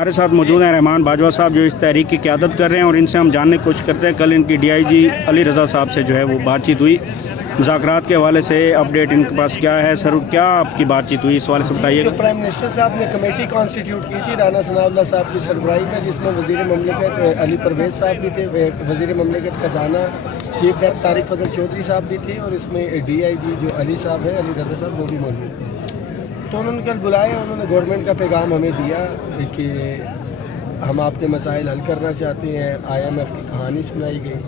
हमारे साथ मौजूद हैं रहमान बाजवा साहब जो इस तहरीक की क़यादत कर रहे हैं और इनसे हम जानने की कोशिश करते हैं। कल इनकी DIG अली रज़ा साहब से जो है वो बातचीत हुई, मुज़ाकरात के हवाले से अपडेट इनके पास क्या है? सर क्या आपकी बातचीत हुई, इस हवाले से बताइए। तो प्राइम मिनिस्टर साहब ने कमेटी कॉन्स्टिट्यूट की थी राना सनाउल्लाह साहब की सरबराही में, जिसमें वज़ीर ममलिकत अली परवेज़ साहब भी थे, वज़ीर ममलिकत खजाना चीफ व्हिप तारिक फजल चौधरी साहब भी थे और इसमें DIG जो अली साहब है, अली रज़ा साहब, वो भी मौजूद थे। तो उन्होंने कल बुलाया, उन्होंने गवर्नमेंट का पैगाम हमें दिया कि हम आपके मसाइल हल करना चाहते हैं। IMF की कहानी सुनाई गई,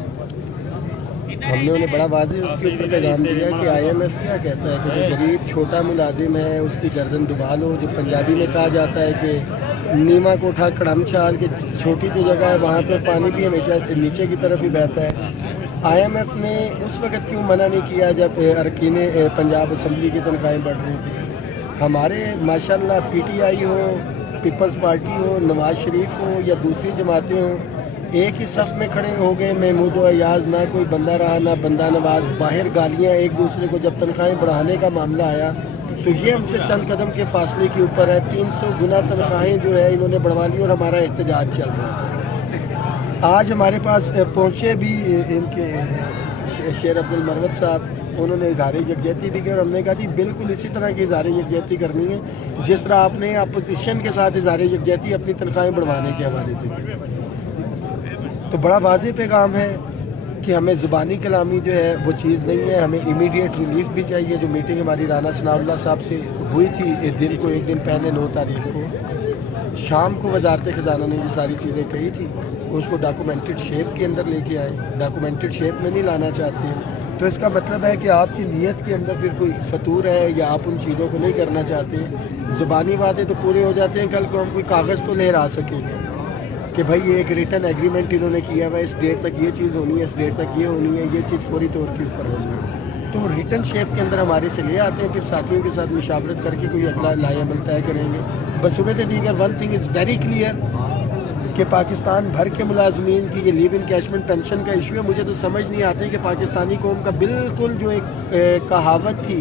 हमने उन्हें बड़ा वाज़ेह उसके ऊपर पैगाम दिया कि IMF क्या कहता है कि जो गरीब छोटा मुलाजिम है उसकी गर्दन दुबा लो। जो पंजाबी में कहा जाता है कि नीमा कोठा कड़म छाल के छोटी जो जगह है वहाँ पर पानी भी हमेशा नीचे की तरफ ही बहता है। IMF ने उस वक़्त क्यों मना नहीं किया जब अरकान पंजाब असम्बली की तनख्वाहें बढ़ रही थी? हमारे माशाल्लाह PTI हो, पीपल्स पार्टी हो, नवाज शरीफ हो या दूसरी जमातें हों, एक ही सफ़ में खड़े हो गए। महमूद व अयाज ना कोई बंदा रहा ना बंदा नवाज, बाहर गालियाँ एक दूसरे को। जब तनख्वाहें बढ़ाने का मामला आया तो ये हमसे चंद कदम के फासले के ऊपर है। 300 गुना तनख्वाहें जो है इन्होंने बढ़वा ली और हमारा एहतजाज चल रहा है। आज हमारे पास पहुँचे भी इनके शेर अब्दुल मरवत साहब, उन्होंने इज़हार यकजहती भी की और हमने कहा थी बिल्कुल इसी तरह की इज़हार यकजहती करनी है जिस तरह आपने अपोजिशन के साथ इज़हार यकजहती अपनी तनख्वाहें बढ़वाने के हवाले से की। तो बड़ा वाज़ेह पैगाम है कि हमें ज़ुबानी कलामी जो है वो चीज़ नहीं है, हमें इमीडिएट रिलीफ भी चाहिए। जो मीटिंग हमारी राना सनाउल्लाह साहब से हुई थी एक दिन पहले 9 तारीख को शाम को, वज़ारत ख़जाना ने ये सारी चीज़ें कही थी, उसको डॉक्यूमेंटेड शेप के अंदर लेके आए। डॉक्यूमेंटेड शेप में नहीं लाना चाहते हैं तो इसका मतलब है कि आपकी नीयत के अंदर फिर कोई फतूर है या आप उन चीज़ों को नहीं करना चाहते। ज़ुबानी वादे तो पूरे हो जाते हैं, कल को हम कोई कागज़ तो लहरा सकेंगे कि भाई ये एक रिटर्न एग्रीमेंट इन्होंने किया हुआ है, इस डेट तक ये चीज़ होनी है, इस डेट तक ये होनी है, ये चीज़ फौरी तौर के ऊपर होनी है। तो रिटर्न शेप के अंदर हमारे से ले आते हैं, फिर साथियों के साथ मुशावरत करके कोई अगला लाएबल तय करेंगे। बसूरत दीगर one thing is very clear कि पाकिस्तान भर के मुलाजमीन की ये लीव इनकैशमेंट पेंशन का इशू है। मुझे तो समझ नहीं आती कि पाकिस्तानी कौम का बिल्कुल जो एक कहावत थी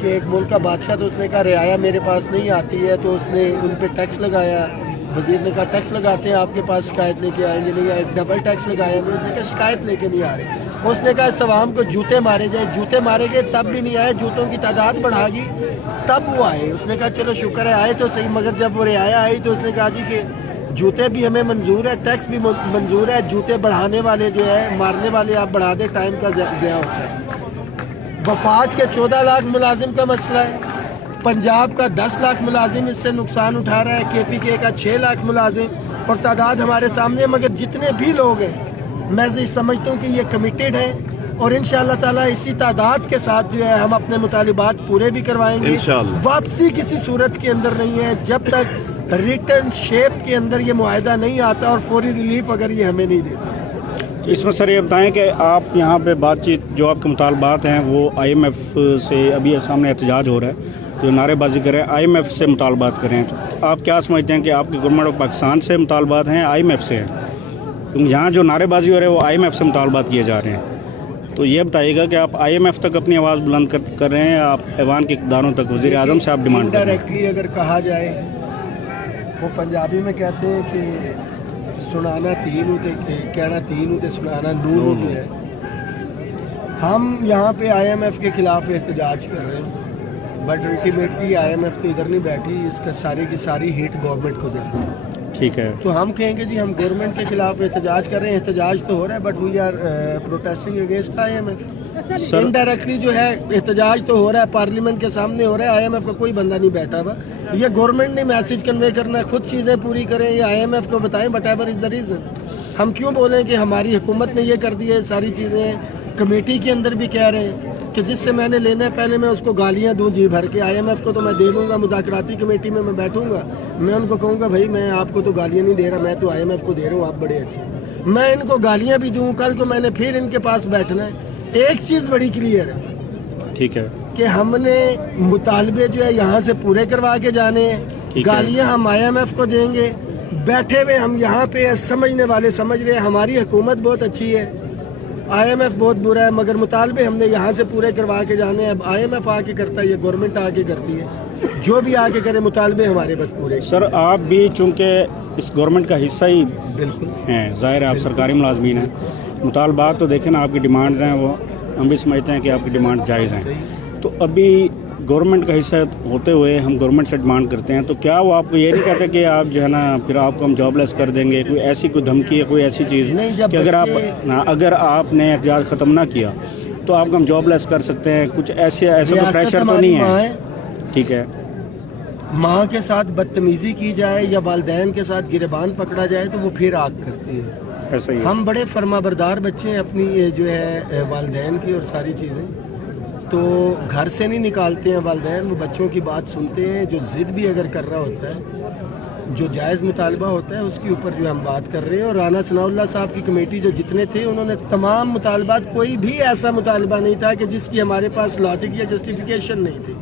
कि एक मुल्क का बादशाह, तो उसने कहा रियाया मेरे पास नहीं आती है तो उसने उन पर टैक्स लगाया। वज़ीर ने कहा टैक्स लगाते हैं आपके पास शिकायत लेके आएंगे, नहीं आए। डबल टैक्स लगाया, तो उसने कहा शिकायत लेके नहीं आ रहे। उसने कहा सवाम को जूते मारे जाए, जूते मारे गए तब भी नहीं आए, जूतों की तादाद बढ़ा दी तब वो आए। उसने कहा चलो शुक्र है आए तो सही, मगर जब वो रियाया आई तो उसने कहा जी कि जूते भी हमें मंजूर है, टैक्स भी मंजूर है, जूते बढ़ाने वाले जो है मारने वाले आप बढ़ा दे, टाइम का ज़या होता है। वफाक के 14 लाख मुलाजिम का मसला है, पंजाब का 10 लाख मुलाजिम इससे नुकसान उठा रहा है, KPK का 6 लाख मुलाजिम और तादाद हमारे सामने। मगर जितने भी लोग हैं मैं समझता हूँ कि ये कमिटेड हैं और इंशाअल्लाह ताला इसी तादाद के साथ जो है हम अपने मुतालिबात पूरे भी करवाएंगे। वापसी किसी सूरत के अंदर नहीं है जब तक रिटर्न शेप के अंदर ये मुआहदा नहीं आता और फौरी रिलीफ अगर ये हमें नहीं देता। तो इसमें सर ये बताएं कि आप यहाँ पे बातचीत जो आपके मुतालबात हैं वो IMF से, अभी सामने एहतजाज हो रहा है, जो नारेबाजी करें IMF से मुतालबात करें, तो आप क्या समझते हैं कि आपकी गवर्नमेंट ऑफ पाकिस्तान से मुतालबात हैं IMF से हैं? तो यहाँ जो नारेबाजी हो रही है वो IMF से मुतालबात किए जा रहे हैं, तो ये बताइएगा कि आप IMF तक अपनी आवाज़ बुलंद कर रहे हैं, आप ऐवान के इक़्तिदारों तक, वज़ीर आज़म से आप डिमांड कर रहे हैं? डायरेक्टली अगर कहा जाए वो पंजाबी में कहते हैं कि सुनाना तीन होते, कहना तीन होते, सुनाना नून जो है। हम यहाँ पे IMF के ख़िलाफ़ एहतजाज कर रहे हैं, बट अल्टीमेटली IMF तो इधर नहीं बैठी, इसका सारी की सारी हिट गवर्नमेंट को जा रही है। ठीक है, तो हम कहेंगे जी हम गवर्नमेंट के ख़िलाफ़ एहतजाज कर रहे हैं, एहतजाज तो हो रहा है but we are protesting against IMF। Indirectly जो है एहतजाज तो हो रहा है, पार्लियामेंट के सामने हो रहा है, IMF का कोई बंदा नहीं बैठा हुआ। ये गवर्नमेंट ने मैसेज कन्वे करना है, खुद चीज़ें पूरी करें या IMF को बताएं व्हाटएवर इज़ द रीज़न। हम क्यों बोलें कि हमारी हुकूमत ने ये कर दी है सारी चीज़ें। कमेटी के अंदर भी कह रहे हैं कि जिससे मैंने लेना है पहले मैं उसको गालियाँ दूँ जी भर के। IMF को तो मैं दे दूँगा, मुज़ाकराती कमेटी में मैं बैठूँगा, मैं उनको कहूँगा भाई मैं आपको तो गालियाँ नहीं दे रहा, मैं तो IMF को दे रहा हूँ, आप बड़े अच्छे। मैं इनको गालियाँ भी दूँ, कल को मैंने फिर इनके पास बैठना है। एक चीज़ बड़ी क्लियर है, ठीक है, कि हमने मुतालबे जो है यहाँ से पूरे करवा के जाने हैं। गालियाँ हम IMF को देंगे, बैठे हुए हम यहाँ पे समझने वाले समझ रहे हैं हमारी हुकूमत बहुत अच्छी है, IMF बहुत बुरा है, मगर मुतालबे हमने यहाँ से पूरे करवा के जाने हैं। अब IMF आके करता है, ये गवर्नमेंट आके करती है। जो भी आगे करे मुतालबे हमारे बस पूरे। सर आप भी चूँकि इस गवर्नमेंट का हिस्सा ही बिल्कुल हैं, ज़ाहिर है आप सरकारी मुलाजमीन हैं, मुतालबात तो देखें ना आपकी डिमांड्स हैं, वो हम भी समझते हैं कि आपकी डिमांड जायज़ हैं। तो अभी गवर्नमेंट का हिस्सा होते हुए हम गवर्नमेंट से डिमांड करते हैं, तो क्या वो आपको ये नहीं कहते कि आप जो है ना फिर आपको हम जॉबलेस कर देंगे? कोई ऐसी कोई धमकी है, कोई ऐसी चीज़ नहीं, जब कि अगर आपने एहतजाज ख़त्म ना किया तो आपको हम जॉबलेस कर सकते हैं? कुछ ऐसा तो प्रेशर तो नहीं है? ठीक है, माँ के साथ बदतमीजी की जाए या वालदैन के साथ गिरबान पकड़ा जाए तो वो फिर आग करती है। ऐसा ही है। हम बड़े फरमाबरदार बच्चे हैं अपनी ये जो है वालदैन की और सारी चीज़ें, तो घर से नहीं निकालते हैं वालदैन, वो बच्चों की बात सुनते हैं। जो ज़िद भी अगर कर रहा होता है, जो जायज़ मुतालबा होता है उसके ऊपर जो हम बात कर रहे हैं। और राना सनाउल्लाह साहब की कमेटी जो जितने थे उन्होंने तमाम मुतालबात, कोई भी ऐसा मुतालबा नहीं था कि जिसकी हमारे पास लॉजिक या जस्टिफिकेशन नहीं थी।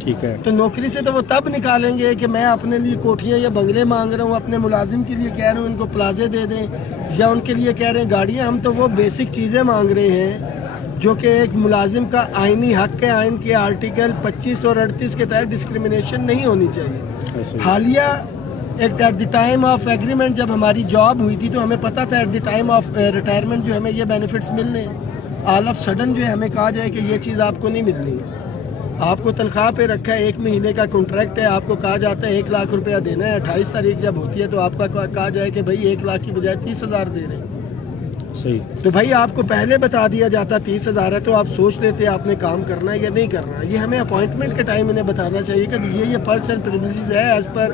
ठीक है, तो नौकरी से तो वो तब निकालेंगे कि मैं अपने लिए कोठियाँ या बंगले मांग रहा हूँ, अपने मुलाजिम के लिए कह रहा हूँ इनको प्लाजे दे दें, या उनके लिए कह रहे हैं गाड़ियाँ। हम तो वो बेसिक चीज़ें मांग रहे हैं जो कि एक मुलाजिम का आइनी हक है। आइन के आर्टिकल 25 और 38 के तहत डिस्क्रिमिनेशन नहीं होनी चाहिए। ऐसा ही। हालिया at the time of agreement जब हमारी जॉब हुई थी तो हमें पता था at the time of retirement जो हमें ये बेनिफिट्स मिलने हैं। ऑल ऑफ सडन जो है हमें कहा जाए कि ये चीज़ आपको नहीं मिलनी, आपको तनख्वाह पे रखा है, 1 महीने का कॉन्ट्रैक्ट है, आपको कहा जाता है 1 लाख रुपया देना है। 28 तारीख जब होती है तो आपका कहा जाए कि भाई 1 लाख की बजाय 30,000 दे रहे हैं। सही। तो भाई आपको पहले बता दिया जाता 30,000 है तो आप सोच लेते आपने काम करना है या नहीं करना। ये हमें अपॉइंटमेंट के टाइम इन्हें बताना चाहिए कि ये पर्क्स एंड प्रिविलेजेस है as per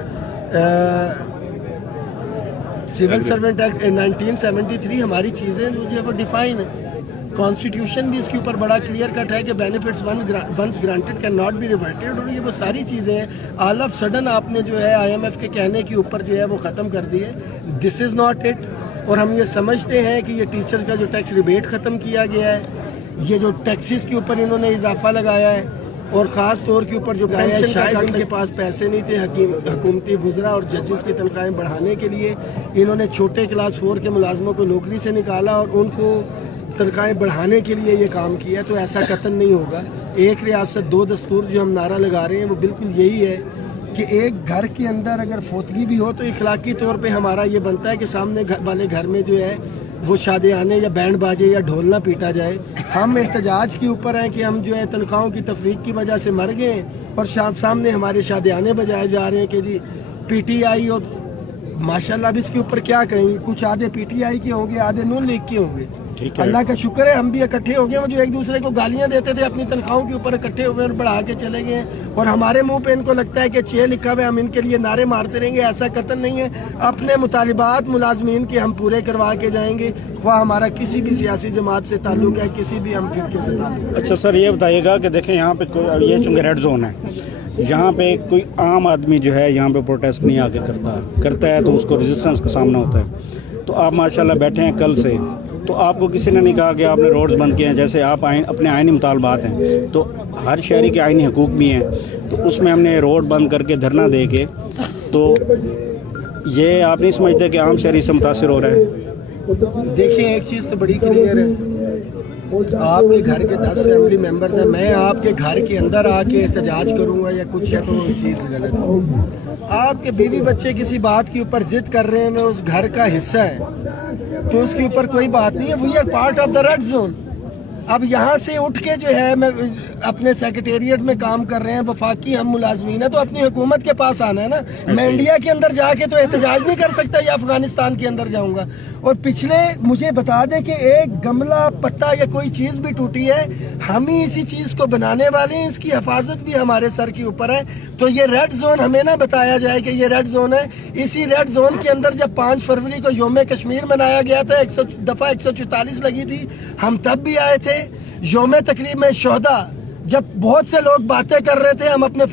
civil servant act 1973। हमारी चीज़ें जो है वो डिफाइन है, कॉन्स्टिट्यूशन भी इसके ऊपर बड़ा क्लियर कट है कि benefits once granted can not be reverted. और ये वो सारी चीज़ें हैं ऑल ऑफ सडन आपने जो है IMF के कहने के ऊपर जो है वो ख़त्म कर दी है। This is not it. और हम ये समझते हैं कि ये टीचर्स का जो टैक्स रिबेट ख़त्म किया गया है, ये जो टैक्सेस के ऊपर इन्होंने इजाफा लगाया है, और ख़ास तौर के ऊपर जो पेंशन शायद इनके पास पैसे नहीं थे हुकूमती वज़रा और जजेस की तनख्वाहें बढ़ाने के लिए, इन्होंने छोटे क्लास 4 के मुलाजमों को नौकरी से निकाला और उनको तनख्वाहें बढ़ाने के लिए ये काम किया। तो ऐसा कतन नहीं होगा। एक रियासत 2 दस्तूर जो हम नारा लगा रहे हैं वो बिल्कुल यही है कि एक घर के अंदर अगर फोतगी भी हो तो इखलाकी तौर पे हमारा ये बनता है कि सामने वाले घर में जो है वो शादियाने या बैंड बाजे या ढोल ना पीटा जाए। हम एहतजाज के ऊपर हैं कि हम जो है तनख्वाहों की तफरीक की वजह से मर गए और सामने हमारे शादियाने बजाए जा रहे हैं कि जी PTI। और माशाल्लाह अब इसके ऊपर क्या कहेंगे, कुछ आधे PTI के होंगे, आधे नून लीग के होंगे। ठीक है। अल्लाह का शुक्र है हम भी इकट्ठे हो गए। वो जो एक दूसरे को गालियां देते थे अपनी तनख्वाहों के ऊपर इकट्ठे हुए और बढ़ा के चले गए, और हमारे मुंह पे इनको लगता है कि 6 लिखा हुआ है हम इनके लिए नारे मारते रहेंगे। ऐसा कतन नहीं है। अपने मुतालिबात मुलाजमीन के हम पूरे करवा के जाएंगे, ख्वाह हमारा किसी भी सियासी जमात से ताल्लुक है, किसी भी हम फिरके से ताल्लुक है। अच्छा सर ये बताइएगा कि देखें यहाँ पे कोई ये चूँकि रेड जोन है, यहाँ पे कोई आम आदमी जो है यहाँ पे प्रोटेस्ट नहीं आके करता है तो उसको रेजिस्टेंस का सामना होता है। तो आप माशाल्लाह बैठे हैं कल से, तो आपको किसी ने नहीं कहा कि आपने रोड्स बंद किए हैं? जैसे आप अपने आइनी मुतालबात हैं तो हर शहरी के आइनी हकूक़ भी हैं, तो उसमें हमने रोड बंद करके धरना दे के, तो ये आप नहीं समझते कि आम शहरी से मुतासिर हो रहा है? देखिए एक चीज़ तो बड़ी क्लियर है, आपके घर के 10 फैमिली मेंबर्स हैं, मैं आपके घर के अंदर आके एहतजाज करूंगा या कुछ है तो ये चीज़ गलत है। आपके बीवी बच्चे किसी बात के ऊपर जिद कर रहे हैं, मैं उस घर का हिस्सा है तो उसके ऊपर कोई बात नहीं है। We are part of the red zone. अब यहाँ से उठ के जो है मैं अपने सेक्रेटेरिएट में काम कर रहे हैं, वफाकी हम मुलाजमीन है तो अपनी हुकूमत के पास आना है ना। मैं इंडिया के अंदर जाके तो एहतजाज नहीं कर सकता या अफगानिस्तान के अंदर जाऊंगा। और पिछले मुझे बता दें कि एक गमला पत्ता या कोई चीज़ भी टूटी है, हम ही इसी चीज़ को बनाने वाले हैं, इसकी हिफाजत भी हमारे सर के ऊपर है। तो ये रेड जोन हमें ना बताया जाए कि ये रेड जोन है। इसी रेड जोन के अंदर जब 5 फरवरी को योम कश्मीर मनाया गया था, 100 दफ़ा 144 लगी थी, हम तब भी आए थे। योम तकरीब में शोहदा जब बहुत से लोग बातें कर रहे थे, हम अपने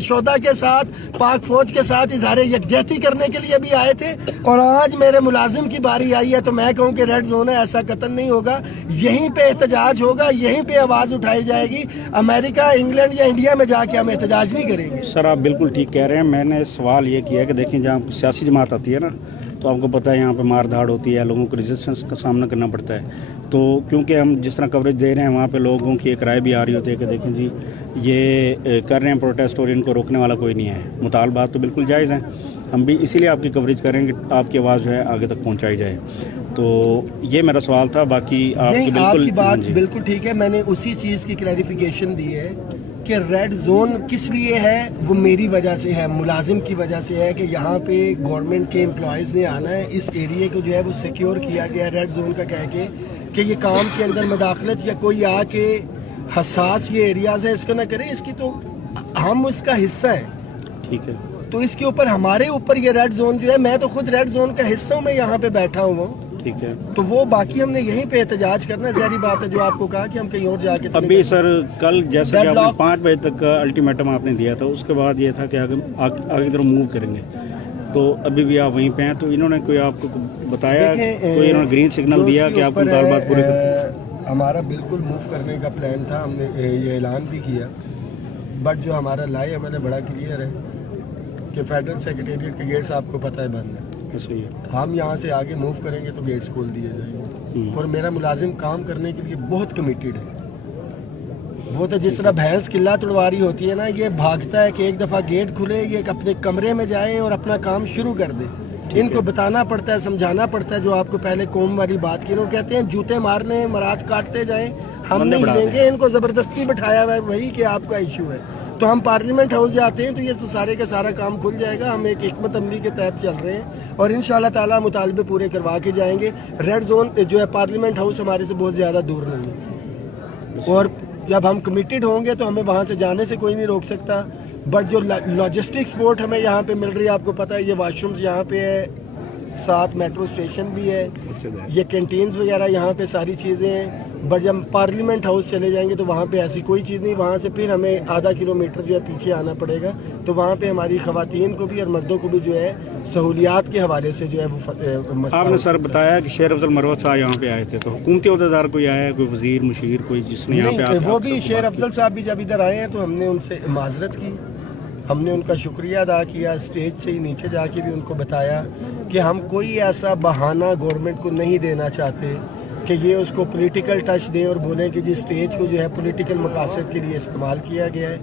शोहदा के साथ पाक फौज के साथ इजहार यकजहती करने के लिए भी आए थे। और आज मेरे मुलाजिम की बारी आई है तो मैं कहूँ कि रेड जोन है, ऐसा कतन नहीं होगा। यहीं पे एहतजाज होगा, यहीं पे आवाज़ उठाई जाएगी। अमेरिका, इंग्लैंड या इंडिया में जाके हम एहतजाज नहीं करेंगे। सर आप बिल्कुल ठीक कह रहे हैं। मैंने सवाल ये किया कि देखें जहाँ सियासी जमात आती है ना तो आपको पता है यहाँ पे मार धाड़ होती है, लोगों को रेजिस्टेंस का सामना करना पड़ता है। تو کیونکہ ہم جس طرح کوریج دے رہے ہیں وہاں پہ لوگوں کی ایک رائے بھی آ رہی ہوتی ہے کہ دیکھیں جی یہ کر رہے ہیں پروٹیسٹ اور ان کو روکنے والا کوئی نہیں ہے، مطالبات تو بالکل جائز ہیں، ہم بھی اسی لیے آپ کی کوریج کریں کہ آپ کی آواز جو ہے آگے تک پہنچائی جائے. تو یہ میرا سوال تھا. باقی آپ کی نہیں، آپ بالکل کی بات بالکل ٹھیک ہے. میں نے اسی چیز کی کلیریفیکیشن دی ہے کہ ریڈ زون کس لیے ہے، وہ میری وجہ سے ہے، ملازم کی وجہ سے ہے کہ یہاں پہ گورنمنٹ کے امپلائیز نے آنا ہے، اس ایریے کو جو ہے وہ سیکیور کیا گیا ہے ریڈ زون کا کہہ کے کہ یہ کام کے اندر مداخلت یا کوئی آ کے حساس یہ ایریاز ہے اس کا نہ کرے. اس کی تو ہم اس کا حصہ ہیں، ٹھیک ہے. تو اس کے اوپر ہمارے اوپر یہ ریڈ زون جو ہے، میں تو خود ریڈ زون کا حصہ ہوں، میں یہاں پہ بیٹھا ہوں. ٹھیک ہے. تو وہ باقی ہم نے یہیں پہ احتجاج کرنا ہے. ظاہری بات ہے جو آپ کو کہا کہ ہم کہیں اور جا کے ابھی سر کل جیسا کہ آپ نے 5 بجے تک کا الٹیمیٹم آپ نے دیا تھا، اس کے بعد یہ تھا کہ آگے کی طرف موو کریں گے، تو ابھی بھی آپ وہیں پہ ہیں. تو انہوں نے کوئی آپ کو بتایا، کوئی انہوں نے گرین سگنل دیا کہ آپ کو مطالبات پورے کریں؟ ہمارا بالکل موو کرنے کا پلان تھا، ہم نے یہ اعلان بھی کیا، بٹ جو ہمارا لائی عمل ہے بڑا کلیئر ہے کہ فیڈرل سیکریٹریٹ کے گیٹس آپ کو پتہ ہے بند ہے. ایسے ہی ہے. ہم یہاں سے آگے موو کریں گے تو گیٹس کھول دیے جائیں گے. اور میرا ملازم کام کرنے کے لیے بہت کمیٹیڈ ہے. وہ تو جس طرح بھینس قلعہ توڑوا رہی ہوتی ہے نا، یہ بھاگتا ہے کہ ایک دفعہ گیٹ کھلے، یہ اپنے کمرے میں جائیں اور اپنا کام شروع کر دیں. ان کو بتانا پڑتا ہے، سمجھانا پڑتا ہے. جو آپ کو پہلے قوم والی بات کی، انہوں کہتے ہیں جوتے مارنے، مراد کاٹتے جائیں، ہم نہیں لیں گے. ان کو زبردستی بٹھایا ہوا ہے وہی کہ آپ کا ایشو ہے. تو ہم پارلیمنٹ ہاؤس جاتے ہیں تو یہ سارے کا سارا کام کھل جائے گا. ہم ایک حکمت عملی کے تحت چل رہے ہیں اور انشاءاللہ تعالی مطالبے پورے کروا کے جائیں گے. ریڈ زون جو ہے پارلیمنٹ ہاؤس ہمارے سے بہت زیادہ دور نہیں ہے، اور جب ہم کمیٹیڈ ہوں گے تو ہمیں وہاں سے جانے سے کوئی نہیں روک سکتا. بٹ جو لاجسٹک سپورٹ ہمیں یہاں پہ مل رہی ہے، آپ کو پتہ ہے یہ واش رومز یہاں پہ ہے، ساتھ میٹرو اسٹیشن بھی ہے، یہ کینٹینز وغیرہ یہاں پہ ساری چیزیں ہیں. بٹ جب پارلیمنٹ ہاؤس چلے جائیں گے تو وہاں پہ ایسی کوئی چیز نہیں. وہاں سے پھر ہمیں آدھا کلومیٹر جو ہے پیچھے آنا پڑے گا. تو وہاں پہ ہماری خواتین کو بھی اور مردوں کو بھی جو ہے سہولیات کے حوالے سے جو ہے وہ آپ نے سر بتایا کہ شیر افضل مروت صاحب یہاں پہ آئے تھے، تو حکومتی عہدیدار کوئی آیا ہے، کوئی وزیر مشیر کوئی جس نے یہاں پہ وہ بھی شیر افضل صاحب بھی جب ادھر آئے ہیں تو ہم نے ان سے معذرت کی، ہم نے ان کا شکریہ ادا کیا. اسٹیج سے ہی نیچے جا کے بھی ان کو بتایا کہ ہم کوئی ایسا بہانہ گورنمنٹ کو نہیں دینا چاہتے کہ یہ اس کو پولیٹیکل ٹچ دیں اور بولیں کہ جی اسٹیج کو جو ہے پولیٹیکل مقاصد کے لیے استعمال کیا گیا ہے.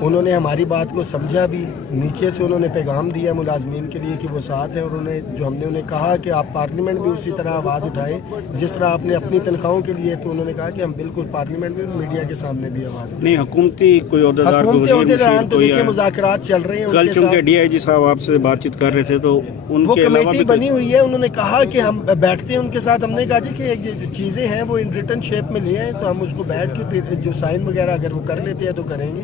انہوں نے ہماری بات کو سمجھا بھی، نیچے سے انہوں نے پیغام دیا ملازمین کے لیے کہ وہ ساتھ ہیں. اور انہوں نے جو ہم نے انہیں کہا کہ آپ پارلیمنٹ بھی اسی طرح آواز اٹھائیں جس طرح آپ نے اپنی تنخواہوں کے لیے، تو انہوں نے کہا کہ ہم بالکل پارلیمنٹ میں میڈیا کے سامنے بھی آواز اٹھائیں. نہیں حکومتی کوئی عہدیدار، حکومتی عہدیدار تو دیکھیں مذاکرات چل رہے ہیں. کل چونکہ ڈی آئی جی صاحب آپ سے بات چیت کر رہے تھے تو ان وہ کے علاوہ کمیٹی بنی ہوئی ہے. انہوں نے کہا کہ ہم بیٹھتے ہیں ان کے ساتھ. ہم نے کہا جی کہ جو چیزیں ہیں وہ ان ریٹن شیپ میں لے آئیں تو ہم اس کو بیٹھ کے پھر جو سائن وغیرہ اگر وہ کر لیتے ہیں تو کریں گے.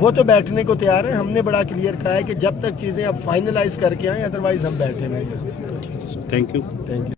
وہ تو بیٹھنے کو تیار ہیں. ہم نے بڑا کلیئر کہا ہے کہ جب تک چیزیں اب فائنلائز کر کے آئیں، ادروائز ہم بیٹھے نہیں. Thank you. Thank you.